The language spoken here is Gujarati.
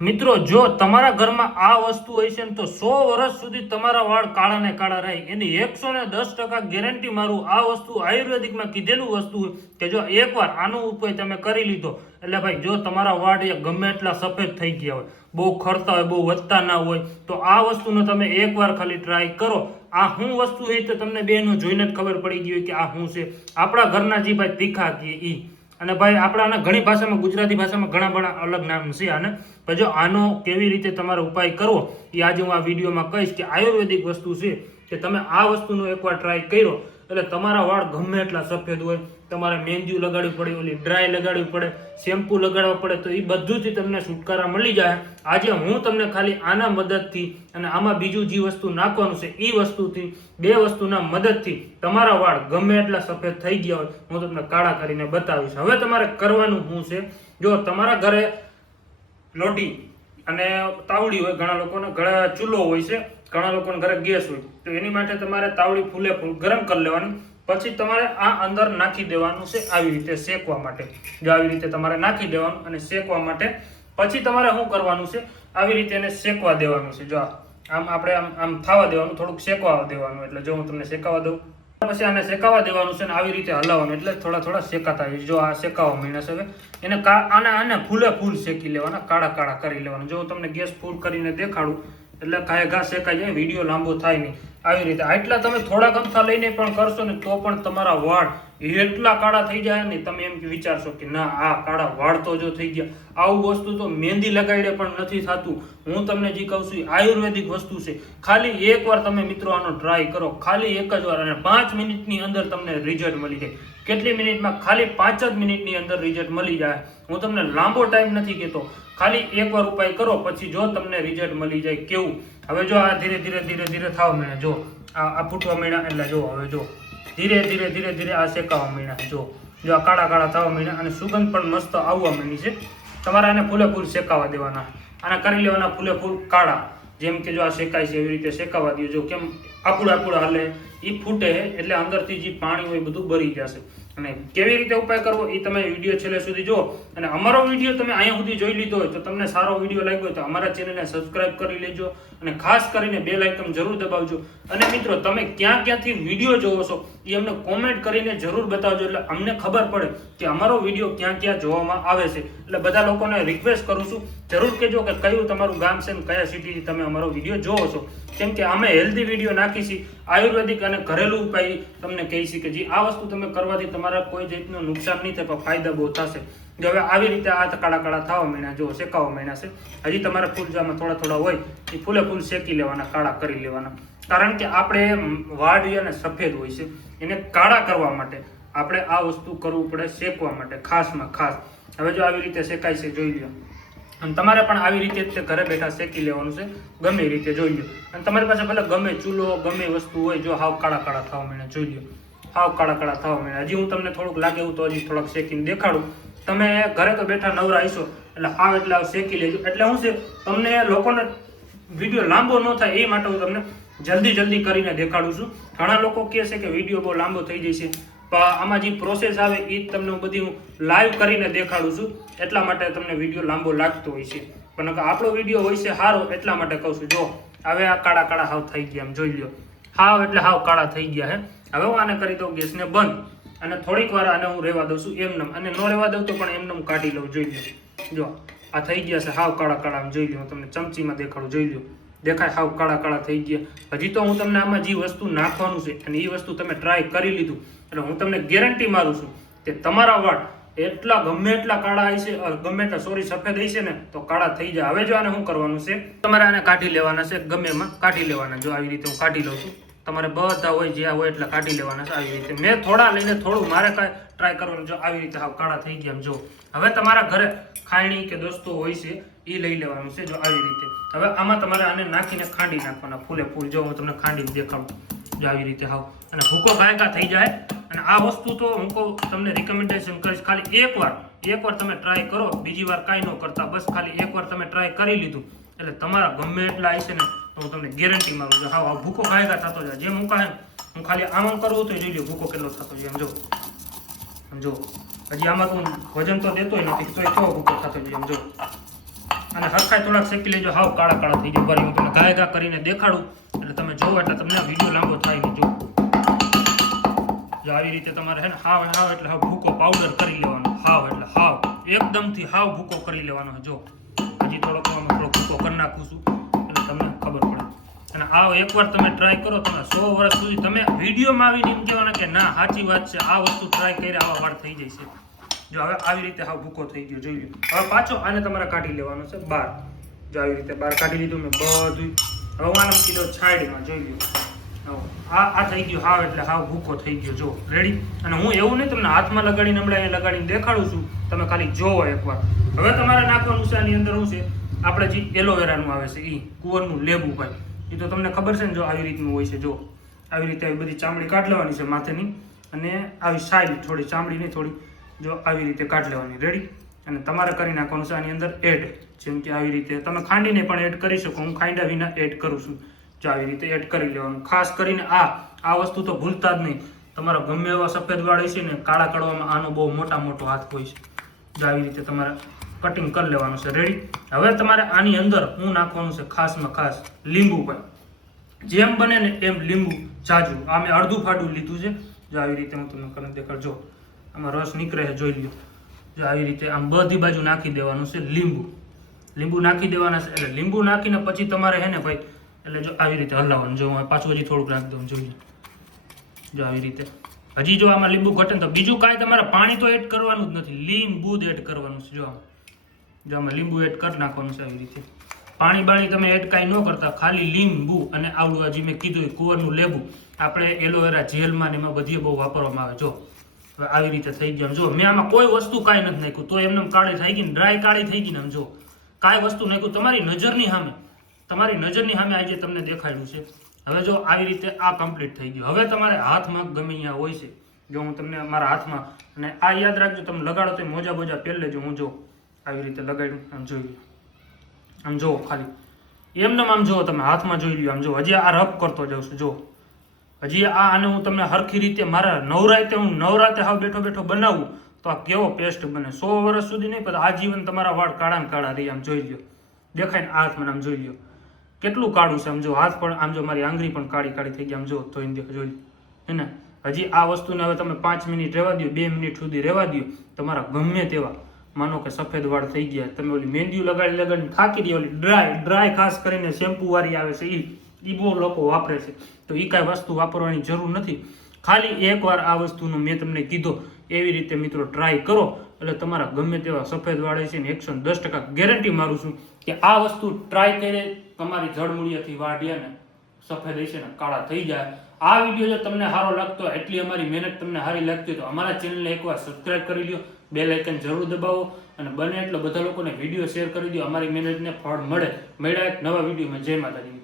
મિત્રો જો તમારા ઘરમાં આ વસ્તુ હોય છે ને તો 100 વર્ષ સુધી તમારા વાળ કાળા ને કાળા રહે એની 110% ગેરંટી મારું આ વસ્તુ આયુર્વેદિકમાં કીધેલું વસ્તુ કે જો એકવાર આનો ઉપાય તમે કરી લીધો એટલે ભાઈ જો તમારા વાળ ગમે એટલા સફેદ થઈ ગયા હોય બહુ ખરતા હોય બહુ વધતા ના હોય તો આ વસ્તુનો તમે એકવાર ખાલી ટ્રાય કરો આ શું વસ્તુ હોય તો તમને બેનો જોઈને જ ખબર પડી ગઈ હોય કે આ શું છે આપણા ઘરના જે ભાઈ તીખા કે ઈ અને ભાઈ આપણા ઘણી ભાષામાં ગુજરાતી ભાષામાં ઘણા ઘણા અલગ નામ છે આને પણ જો આનો કેવી રીતે તમારો ઉપાય કરવો એ આજે હું આ વિડીયોમાં કહીશ કે આયુર્વેદિક વસ્તુ છે કે તમે આ વસ્તુનો એકવાર ટ્રાય કર્યો એટલે તમારા વાળ ગમે એટલા સફેદ હોય તમારે મહેંદી લગાડવી પડે ઓલી ડ્રાય લગાડવી પડે શેમ્પુ લગાડવા પડે તો એ બધુંથી તમને છુટકારા મળી જાય આજે હું તમને ખાલી આના મદદથી અને આમાં બીજું જે વસ્તુ નાખવાનું છે એ વસ્તુથી બે વસ્તુના મદદથી તમારા વાળ ગમે એટલા સફેદ થઈ ગયા હોય હું તમને કાળા કરીને બતાવીશ હવે તમારે કરવાનું શું છે જો તમારા ઘરે લોટી અને તાવડી હોય ઘણા લોકોને ઘરે ચૂલો હોય છે ઘણા લોકોને ઘરે ગેસ હોય તો એની માટે તમારે તાવડી ફૂલે ફૂલ ગરમ કરી લેવાની પછી તમારે આ અંદર નાખી દેવાનું છે આવી રીતે શેકવા માટે જો આવી રીતે તમારે નાખી દેવાનું અને શેકવા માટે પછી તમારે શું કરવાનું છે આવી રીતે એને શેકવા દેવાનું છે જો આમ આપણે આમ થવા દેવાનું થોડુંક શેકવા દેવાનું એટલે જો હું તમને શેકાવા દઉં પછી આને શેકાવા દેવાનું છે ને આવી રીતે હલાવવાનું એટલે થોડા થોડા શેકાતા હોય જો આ શેકાવા માંડ્યા છે હવે એને આને ફૂલે ફૂલ શેકી લેવાના કાળા કાળા કરી લેવાના જો હું તમને ગેસ ફૂલ કરીને દેખાડું એટલે કાંઈ ઘા શેકાઈ જાય વિડીયો લાંબો થાય નહીં આવી રીતે આટલા તમે થોડા ગમથા લઈને પણ કરશો ને તો પણ તમારા વાળ એટલા કાળા થઈ જાય ને તમે એમ વિચારશો કે ના આ કાળા વાળ તો જો થઈ ગયા આવું વસ્તુ તો મહેંદી લગાડે પણ નથી થતું હું તમને જે કહું છું આયુર્વેદિક વસ્તુ છે ખાલી એકવાર તમે મિત્રો આનો ટ્રાય કરો ખાલી એક જ વાર અને 5 મિનિટની અંદર તમને રિઝલ્ટ મળી જાય કેટલી મિનિટમાં ખાલી 5 જ મિનિટની અંદર રિઝલ્ટ મળી જાય હું તમને લાંબો ટાઈમ નથી કહેતો ખાલી એકવાર ઉપાય કરો પછી જો તમને રિઝલ્ટ મળી જાય કેવું હવે જો આ ધીરે ધીરે ધીરે ધીરે થવા માંડ્યા જો આ ફૂટવા માંડ્યા એટલે જો હવે જો ધીરે ધીરે ધીરે ધીરે આ શેકાવા માંડ્યા જો આ કાળા કાળા થવા માંડ્યા અને સુગંધ પણ મસ્ત આવવા માંડી છે તમારે આને ફૂલે ફૂલ શેકાવા દેવાના આના કરી લેવાના ફૂલે ફૂલ કાળા જેમ કે જો આ શેકાય છે એવી રીતે શેકાવા દો જો કેમ આકુડા હાલે એ ફૂટે એટલે અંદરથી જે પાણી હોય બધું બળી જશે અને કેવી રીતે ઉપાય કરવો એ તમે વિડીયો છેલ્લે સુધી જુઓ અને અમારો વિડીયો તમે અહીંયા સુધી જોઈ લીધો હોય તો તમને સારો વિડીયો લાગ્યો હોય તો અમારા ચેનલને સબસ્ક્રાઇબ કરી લેજો અને ખાસ કરીને બેલ આઇકન જરૂર દબાવજો અને મિત્રો તમે ક્યાં ક્યાંથી વિડીયો જોવો છો એ અમને કોમેન્ટ કરીને જરૂર બતાવજો એટલે અમને ખબર પડે કે અમારો વિડીયો ક્યાં ક્યાં જોવામાં આવે છે એટલે બધા લોકોને રિક્વેસ્ટ કરું છું જરૂર કહેજો કે કયું તમારું ગામ છે ને કયા સિટીથી તમે અમારો વિડીયો જોવો છો કેમ કે અમે હેલ્ધી વિડીયો નાખી છીએ આયુર્વેદિક અને ઘરેલું ઉપાય તમને કહી છીએ કે જે આ વસ્તુ તમે કરવાથી તમારા કોઈ જાતનું નુકસાન નહીં થાય પણ ફાયદા બહુ થશે જો હવે આવી રીતે આ કાળા કાળા થવા માંડ્યા જો શેકાવા માંડ્યા છે હજી તમારે ફૂલ જામાં થોડા થોડા હોય એ ફૂલે ફૂલ શેકી લેવાના કાળા કરી લેવાના કારણ કે આપણે વાળ અને સફેદ હોય છે એને કાળા કરવા માટે આપણે આ વસ્તુ કરવું પડે શેકવા માટે ખાસમાં ખાસ હવે જો આવી રીતે શેકાય છે જોઈ લો અને તમારે પણ આવી રીતે ઘરે બેઠા શેકી લેવાનું છે ગમે રીતે જોઈ લો અને તમારી પાસે ભલે ગમે ચૂલો ગમે વસ્તુ હોય જો હાવ કાળા કાળા થવા માંડે જોઈ લો હાવ કાળા કાળા થવા માંડે હજી હું તમને થોડુંક લાગે એવું તો હજી થોડાક શેકીને દેખાડું તમે ઘરે તો બેઠા નવરા આવીશો એટલે હાવ એટલે શેકી લેજો એટલે શું છે તમને લોકોને વિડીયો લાંબો ન થાય એ માટે હું તમને જલ્દી કરીને દેખાડું છું ઘણા લોકો કહે છે કે વિડીયો બહુ લાંબો થઈ જશે પણ આમાં જે પ્રોસેસ આવે એ જ તમને બધી હું લાઈવ કરીને દેખાડું છું એટલા માટે તમને વિડીયો લાંબો લાગતો હોય છે પણ આપણો વિડીયો હોય છે સારો એટલા માટે કહું છું જો હવે આ કાળા કાળા હાવ થઈ ગયા એમ જોઈ લો હાવ એટલે હાવ કાળા થઈ ગયા હે હવે હું આને કરી દઉં ગેસને બંધ અને થોડીક વાર આને હું રહેવા દઉં છું એમનેમ અને ન રહેવા દઉં તો પણ એમનેમ કાઢી લઉં જોઈ લો જો આ થઈ ગયા છે હાવ કાળા કાળા જોઈ લો તમને ચમચીમાં દેખાડું જોઈ લો દેખાય હાવ કાળા કાળા થઈ ગયા હજી તો હું તમને આમાં જે વસ્તુ નાખવાનું છે અને એ વસ્તુ તમે ટ્રાય કરી લીધું એટલે હું તમને ગેરંટી મારું છું કે તમારા વાળ એટલા ગમે એટલા કાળા હશે ગમે એટલા સફેદ હશે ને તો કાળા થઈ જાય હવે જો આને શું કરવાનું છે તમારે આને કાઢી લેવાના છે ગમે એમાં કાઢી લેવાના જો આવી રીતે હું કાઢી લઉં છું તમારે બધા હોય જ્યાં હોય એટલા કાઢી લેવાના છે આવી રીતે મેં થોડા લઈને થોડું મારે કાંઈ ટ્રાય કરવાનું જો આવી રીતે હાવ કાળા થઈ ગયા જો હવે તમારા ઘરે ખાયણી કે દોસ્તો હોય છે એ લઈ લેવાનું છે જો આવી રીતે હવે આમાં તમારે આને નાખીને ખાંડી નાખવાના ફૂલે ફૂલ જો હું તમને ખાંડીને દેખાડું જો આવી રીતે હાવ અને ભૂકો ગાયકા થઈ જાય અને આ વસ્તુ તો હું કહું તમને રિકમેન્ડેશન કરીશ ખાલી એકવાર તમે ટ્રાય કરો બીજી વાર કાંઈ ન કરતા બસ ખાલી એકવાર તમે ટ્રાય કરી લીધું એટલે તમારા ગમે એટલા આવશે ને તો હું તમને ગેરંટી મારું છું હા ભૂકો ગાયકા થતો જાય જેમ હું ખાલી આમ કરવું તો જોઈ લો ભૂકો કેટલો થતો જાય એમ જો હજી આમાં તો વજન તો દેતોય નથી તોય કેવો ભૂકો થતો જાય એમ જો અને હરખાઈ થોડાક શેકી લેજો. હાવ કાળા કાળા થઈ જાય. ફરી હું તમને ઘા કરીને દેખાડું એટલે તમે જોવો એટલે તમને વિડીયો લાંબો થાય નહીં. જો આવી રીતે તમારે હે ને હાવ એટલે હાવ ભૂકો પાવડર કરી લેવાનો. હાવ એટલે હાવ એકદમથી હાવ ભૂકો કરી લેવાનો. જો હજી થોડો ભૂકો કરી નાખું છું એટલે તમને ખબર પડે. અને આ એકવાર તમે ટ્રાય કરો, તમે 100 વર્ષ સુધી તમે વિડીયોમાં આવીને એમ કહેવાના કે ના સાચી વાત છે, આ વસ્તુ ટ્રાય કરી આવા વાળ થઈ જાય છે. જો હવે આવી રીતે હાવ ભૂકો થઈ ગયો જોઈ લો. હવે પાછો આને તમારે કાઢી લેવાનો છે બહાર. જો આવી રીતે બહાર કાઢી લીધું મેં બધું. હવે આને કીધો સાઈડમાં જોઈ લો. આ થઈ ગયું હાવ એટલે હાવ ભૂકો થઈ ગયો. જો રેડી. અને હું એવું નહીં તમને હાથમાં લગાડીને હમણાં અહીંયા લગાડીને દેખાડું છું, તમે ખાલી જોવો એકવાર. હવે તમારે નાખવાનું છે આની અંદર. શું છે આપણે જે એલોવેરાનું આવે છે એ કુંવરનું લેબુ ભાઈ, એ તો તમને ખબર છે ને. જો આવી રીતનું હોય છે. જો આવી રીતે આવી બધી ચામડી કાઢ લેવાની છે માથેની, અને આવી સાઈડ થોડી ચામડી નહીં થોડી જો આવી રીતે કાઢ લેવાની. રેડી. અને તમારે કરી નાખવાનું છે આની અંદર એડ. જેમ કે આવી રીતે તમે ખાંડીને પણ એડ કરી શકો. હું ખાંડા વિના એડ કરું છું. જો આવી રીતે એડ કરી લેવાનું. ખાસ કરીને આ વસ્તુ તો ભૂલતા જ નહીં. તમારા ગમે એવા સફેદ વાળ હોય છે ને, કાળા કાઢવામાં આનો બહુ મોટો હાથ હોય છે. જો આવી રીતે તમારે કટિંગ કરી લેવાનું છે. રેડી. હવે તમારે આની અંદર હું નાખવાનું છે ખાસમાં ખાસ લીંબુ ભાઈ. જેમ બને ને એમ લીંબુ જાજુ. આ મેં અડધું ફાડું લીધું છે. જો આવી રીતે હું તમને કરીને દેખાડજો. આમાં રસ નીકળે છે જોઈ લો. જો આવી રીતે આમ બધી બાજુ નાખી દેવાનું છે લીંબુ નાખી દેવાના છે. એટલે લીંબુ નાખીને પછી તમારે હે ને ભાઈ એટલે જો આવી રીતે હલાવવાનું. જો હું પાછું હજી થોડુંક નાખી દઉં જોઈએ. જો આવી રીતે હજી જો આમાં લીંબુ ઘટે તો બીજું કાંઈ તમારે પાણી તો એડ કરવાનું જ નથી, લીંબુ જ એડ કરવાનું છે. જો આમાં લીંબુ એડ કરી નાખવાનું છે આવી રીતે. પાણી બાણી તમે એડ કાંઈ ન કરતા, ખાલી લીંબુ અને આવડું હજી મેં કીધું કુંવરનું લેબુ. આપણે એલોવેરા જેલમાં ને એમાં બધી બહુ વાપરવામાં આવે. જો હવે આવી રીતે થઈ ગયા. જો મેં આમાં કોઈ વસ્તુ કાંઈ નથી નાખ્યું તો એમને કાળી થઈ ગઈ ને, ડ્રાય કાળી થઈ ગઈ ને. જો કાંઈ વસ્તુ નાખ્યું તમારી નજરની સામે આજે તમને દેખાડ્યું છે. હવે જો આવી રીતે આ કમ્પ્લીટ થઈ ગયું. હવે તમારે હાથમાં ગમે અહીંયા હોય છે. જો હું તમને મારા હાથમાં, અને આ યાદ રાખજો તમે લગાડો તો મોજા બોજા પહેરી લેજો. હું જો આવી રીતે લગાડ્યું આમ જોઈ લો. આમ જો ખાલી એમને આમ જો તમે હાથમાં જોઈ લ્યો. આમ જો હજી આ રબ કરતો જાઉં છું. જો હજી આને હું તમને હરખી રીતે મારા નવરાતે હાવ બેઠો બનાવું તો આ કેવો પેસ્ટ બને. 100 વર્ષ સુધી નહીં પણ આજીવન તમારા વાળ કાળા ને કાળા રહી. આમ જોઈ લ્યો. દેખાય ને હાથ મને આમ જોઈ લ્યો કેટલું કાળું છે. આમ જો હાથ પણ આમ જો મારી આંગળી પણ કાળી થઈ ગઈ. આમ જો ધોઈને દેખો જોઈ હે ને. હજી આ વસ્તુને હવે તમે 5 મિનિટ રહેવા દો, 2 મિનિટ સુધી રહેવા દો. તમારા ગમે તેવા માનો કે સફેદ વાળ થઈ ગયા, તમે ઓલી મહેંદી લગાડીને થાકી દો. ઓલી ડ્રાય ખાસ કરીને શેમ્પુ વાળી આવે છે એ બહુ લોકો વાપરે છે. તો એ કાંઈ વસ્તુ વાપરવાની જરૂર નથી. ખાલી એકવાર આ વસ્તુનો મેં તમને કીધો એવી રીતે મિત્રો ટ્રાય કરો એટલે તમારા ગમે તેવા સફેદ વાળ છે ને 110% ગેરંટી મારું છું કે આ વસ્તુ ટ્રાય કરીને તમારી જળમૂળિયાથી વાઢ્યા ને સફેદ હશે ને કાળા થઈ જાય. આ વિડીયો જો તમને સારો લાગતો હોય, એટલી અમારી મહેનત તમને સારી લાગતી હોય તો અમારા ચેનલને એકવાર સબસ્ક્રાઇબ કરી લ્યો, બેલ આઇકન જરૂર દબાવો અને બને એટલો બધા લોકોને વિડીયો શેર કરી દો. અમારી મહેનતને ફળ મળે. મળ્યા એક નવા વિડીયોમાં. જય માતાજી.